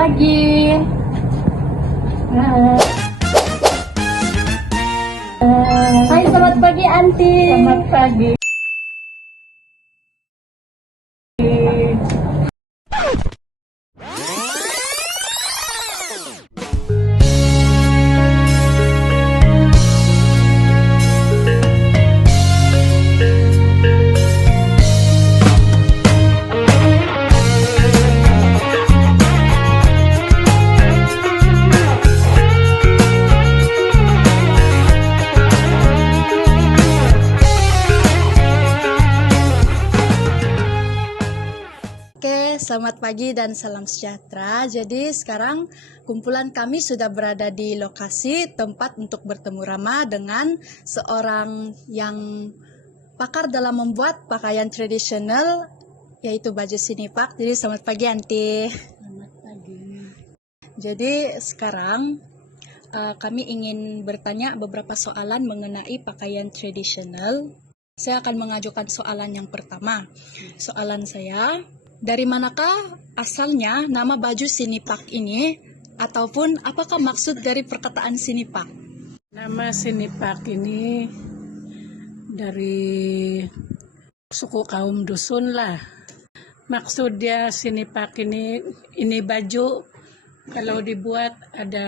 pagi. Hai, selamat pagi, Anti. Selamat pagi. Oke, selamat pagi dan salam sejahtera. Jadi sekarang kumpulan kami sudah berada di lokasi tempat untuk bertemu ramah dengan seorang yang pakar dalam membuat pakaian tradisional, yaitu baju sinipak. Jadi selamat pagi, Anti. Selamat pagi. Jadi sekarang kami ingin bertanya beberapa soalan mengenai pakaian tradisional. Saya akan mengajukan soalan yang pertama. Soalan saya, dari manakah asalnya nama baju sinipak ini, ataupun apakah maksud dari perkataan sinipak? Nama sinipak ini dari suku kaum dusun lah. Maksud dia sinipak ini baju kalau dibuat ada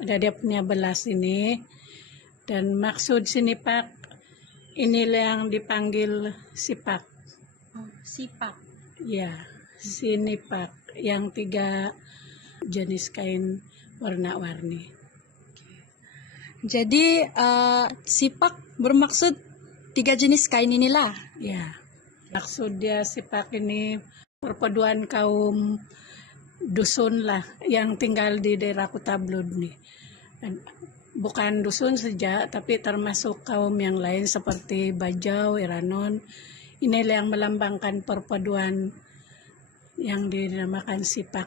dia punya belas ini, dan maksud sinipak inilah yang dipanggil sipak. Sipak. Ya, sinipak yang 3 jenis kain warna-warni. Jadi sipak bermaksud 3 jenis kain inilah. Ya, maksud dia sipak ini perpaduan kaum dusun lah yang tinggal di daerah Kutablud nih. Bukan dusun saja, tapi termasuk kaum yang lain seperti Bajau, Iranon. Inilah yang melambangkan perpaduan yang dinamakan sipak.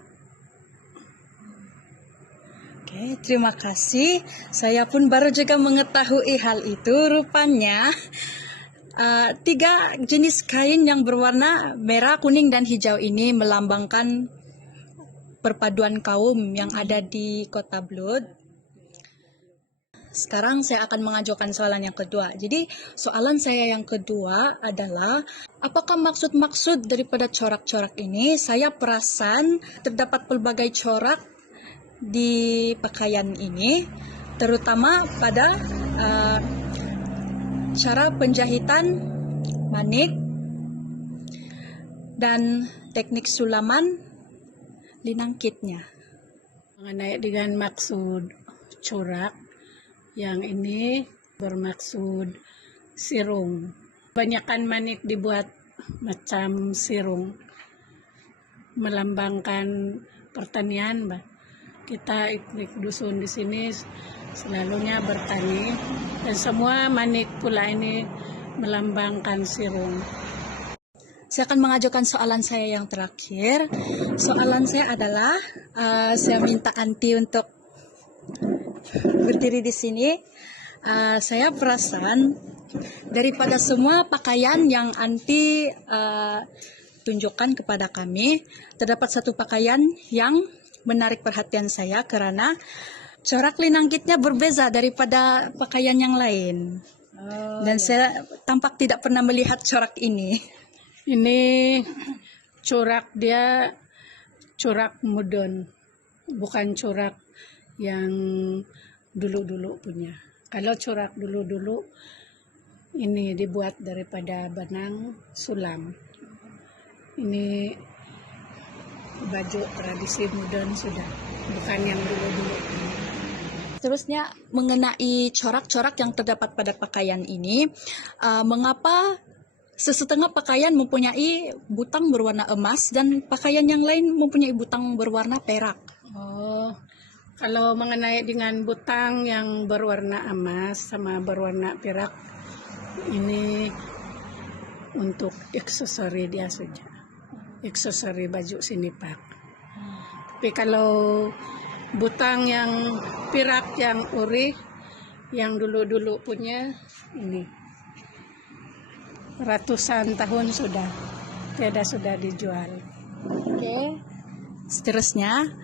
Oke, terima kasih. Saya pun baru juga mengetahui hal itu. Rupanya 3 jenis kain yang berwarna merah, kuning, dan hijau ini melambangkan perpaduan kaum yang ada di Kota Blud. Sekarang saya akan mengajukan soalan yang kedua. Jadi soalan saya yang kedua adalah, apakah maksud-maksud daripada corak-corak ini? Saya perasan terdapat pelbagai corak di pakaian ini, terutama pada cara penjahitan manik dan teknik sulaman linangkitnya. Mengenai dengan maksud corak, yang ini bermaksud sirung. Kebanyakan manik dibuat macam sirung, melambangkan pertanian, Mbak. Kita etnik dusun di sini selalunya bertani, dan semua manik pula ini melambangkan sirung. Saya akan mengajukan soalan saya yang terakhir. Soalan saya adalah, saya minta Anti untuk berdiri di sini. Saya perasan daripada semua pakaian yang Anti tunjukkan kepada kami, terdapat satu pakaian yang menarik perhatian saya karena corak linangkitnya berbeza daripada pakaian yang lain. Dan saya tampak tidak pernah melihat corak ini. Ini corak dia corak modern, bukan corak yang dulu-dulu punya. Kalau corak dulu-dulu ini dibuat daripada benang sulam. Ini baju tradisi modern sudah, bukan yang dulu-dulu. Terusnya mengenai corak-corak yang terdapat pada pakaian ini, mengapa sesetengah pakaian mempunyai butang berwarna emas dan pakaian yang lain mempunyai butang berwarna perak? Oh, kalau mengenai dengan butang yang berwarna emas sama berwarna perak, ini untuk aksesori dia saja, aksesori baju sinipak. Tapi kalau butang yang perak yang ori, yang dulu-dulu punya, ini ratusan tahun sudah, sudah dijual. Oke. Seterusnya,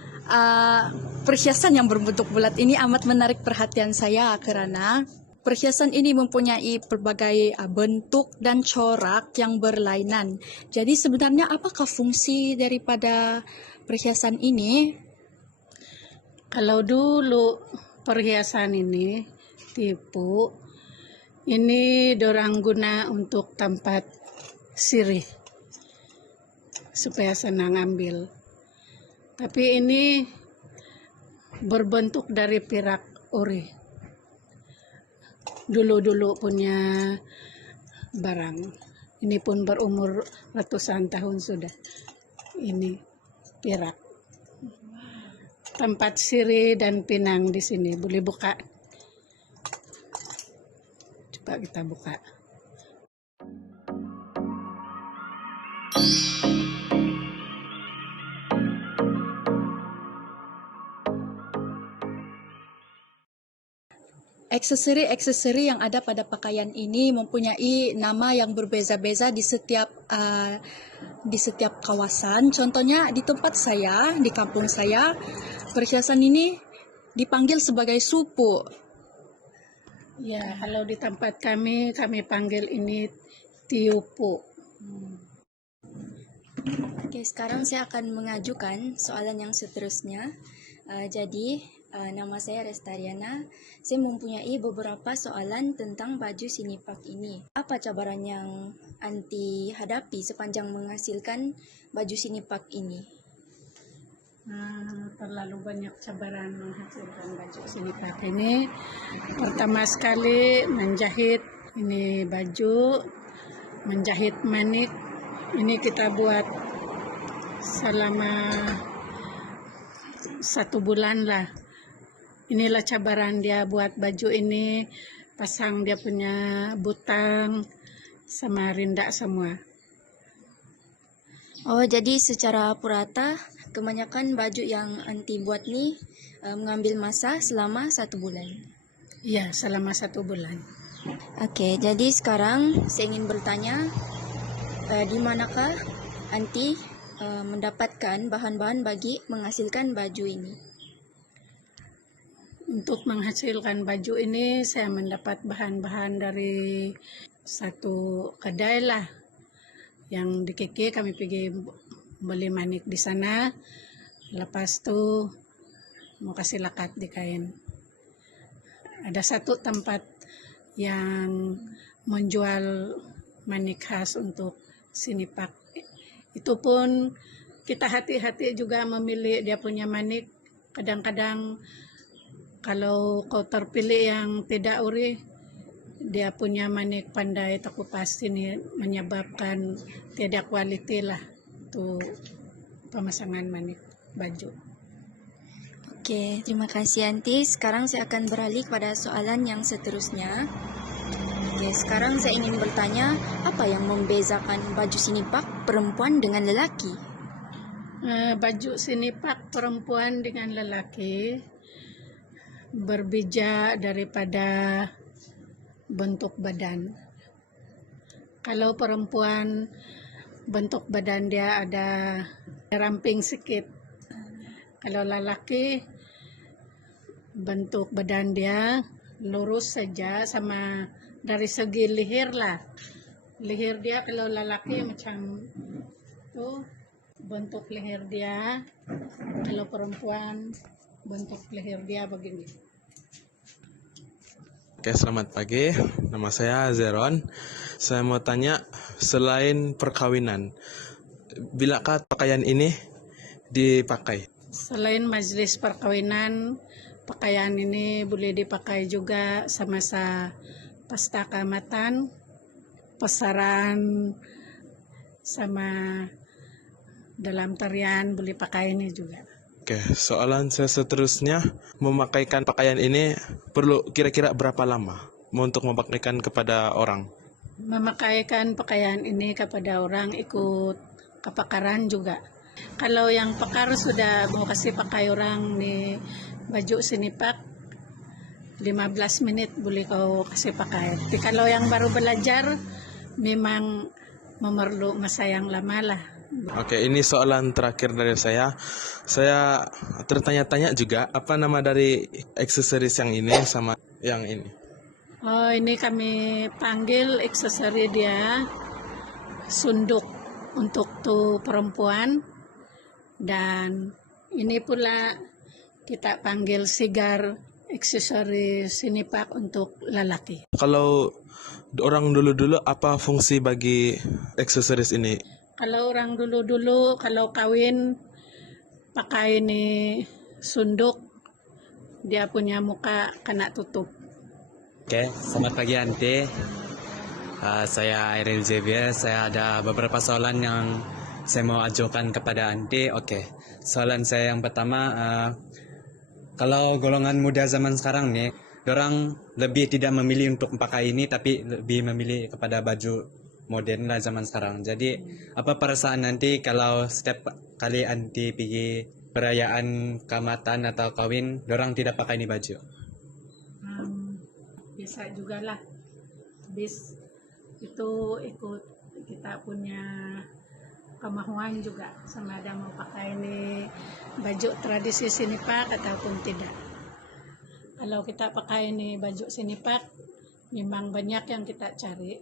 perhiasan yang berbentuk bulat ini amat menarik perhatian saya karena perhiasan ini mempunyai berbagai bentuk dan corak yang berlainan. Jadi sebenarnya apakah fungsi daripada perhiasan ini? Kalau dulu perhiasan ini tipu, ini dorang guna untuk tempat sirih supaya senang ambil. Tapi ini berbentuk dari pirak ori. Dulu-dulu punya barang. Ini pun berumur ratusan tahun sudah. Ini pirak. Tempat sirih dan pinang di sini. Boleh buka. Coba kita buka. Aksesori-aksesori yang ada pada pakaian ini mempunyai nama yang berbeza-beza di setiap kawasan. Contohnya di tempat saya, di kampung saya, perhiasan ini dipanggil sebagai supu. Ya, kalau di tempat kami panggil ini tiupu. Oke, sekarang saya akan mengajukan soalan yang seterusnya. Nama saya Restariana. Saya mempunyai beberapa soalan tentang baju sinipak ini. Apa cabaran yang anti hadapi sepanjang menghasilkan baju sinipak ini? Terlalu banyak cabaran menghasilkan baju sinipak ini. Pertama sekali menjahit ini baju, menjahit manik. Ini kita buat selama 1 bulan lah. Inilah cabaran dia buat baju ini, pasang dia punya butang sama rinda semua. Oh, jadi secara purata kebanyakan baju yang anti buat nih mengambil masa selama 1 bulan. Iya, selama 1 bulan. Oke, jadi sekarang saya ingin bertanya, di manakah anti mendapatkan bahan-bahan bagi menghasilkan baju ini? Untuk menghasilkan baju ini saya mendapat bahan-bahan dari satu kedai lah. Yang di Kiki kami pergi beli manik di sana. Lepas itu mau kasih lakat di kain. Ada satu tempat yang menjual manik khas untuk sinipak. Itu pun kita hati-hati juga memilih dia punya manik. Kadang-kadang kalau kau terpilih yang tidak ori, dia punya manik pandai taku pasti ini menyebabkan tidak kualiti lah tuh pemasangan manik baju. Oke, terima kasih Anti. Sekarang saya akan beralih pada soalan yang seterusnya. Oke, sekarang saya ingin bertanya, apa yang membezakan baju sinipak perempuan dengan lelaki? Baju sinipak perempuan dengan lelaki berbeda daripada bentuk badan. Kalau perempuan bentuk badan dia ada ramping sedikit. Kalau lelaki bentuk badan dia lurus saja, sama dari segi leher lah. Leher dia kalau lelaki macam tuh bentuk leher dia. Kalau perempuan bentuk leher dia begini. Oke, selamat pagi. Nama saya Zeron. Saya mau tanya, selain perkawinan, bilakah pakaian ini dipakai? Selain majelis perkawinan, pakaian ini boleh dipakai juga semasa pesta keamatan, pesaran, sama dalam tarian boleh pakai ini juga. Oke, soalan saya seterusnya, memakaikan pakaian ini perlu kira-kira berapa lama untuk memakaikan kepada orang? Memakaikan pakaian ini kepada orang ikut kepakaran juga. Kalau yang pakar sudah mau kasih pakai orang nih baju sinipak, 15 menit boleh kau kasih pakai. Tapi kalau yang baru belajar memang memerlu masa yang lama lah. Oke, ini soalan terakhir dari saya. Saya tertanya-tanya juga apa nama dari aksesoris yang ini sama yang ini. Oh, ini kami panggil aksesori dia sunduk untuk tuh perempuan, dan ini pula kita panggil sigar aksesoris sinipak untuk lelaki. Kalau orang dulu-dulu apa fungsi bagi aksesoris ini? Kalau orang dulu-dulu kalau kawin pakai ini sunduk, dia punya muka kena tutup. Oke, selamat pagi Ante. Saya Iril Xavier. Saya ada beberapa soalan yang saya mau ajukan kepada Ante. Oke, soalan saya yang pertama, kalau golongan muda zaman sekarang nih, orang lebih tidak memilih untuk pakai ini, tapi lebih memilih kepada baju modern lah zaman sekarang. Jadi, apa perasaan nanti kalau setiap kali Ante pergi perayaan kamatan atau kawin, orang tidak pakai ini baju? Bisa juga lah. Habis itu ikut kita punya kemauan juga, sama ada mau pakai ini baju tradisi sinipak ataupun tidak. Kalau kita pakai ini baju sinipak, memang banyak yang kita cari.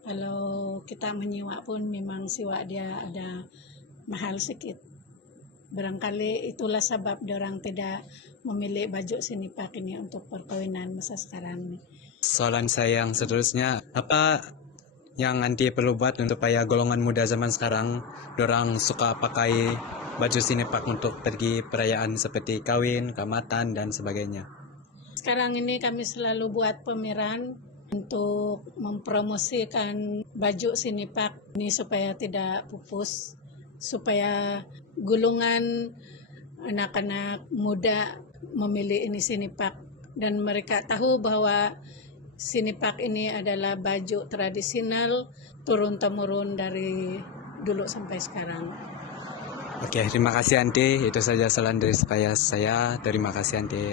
Kalau kita menyewa pun memang sewa dia ada mahal sedikit. Barangkali itulah sebab orang tidak memilih baju sinipak ini untuk perkawinan masa sekarang ini. Soalan saya yang seterusnya, apa yang Ante perlu buat untuk supaya golongan muda zaman sekarang dorang suka pakai baju sinipak untuk pergi perayaan seperti kawin, kamatan, dan sebagainya? Sekarang ini kami selalu buat pameran untuk mempromosikan baju sinipak ini supaya tidak pupus, supaya golongan anak-anak muda memilih ini sinipak, dan mereka tahu bahwa sinipak ini adalah baju tradisional turun-temurun dari dulu sampai sekarang. Oke, terima kasih Ante. Itu saja soalan dari saya. Terima kasih Ante.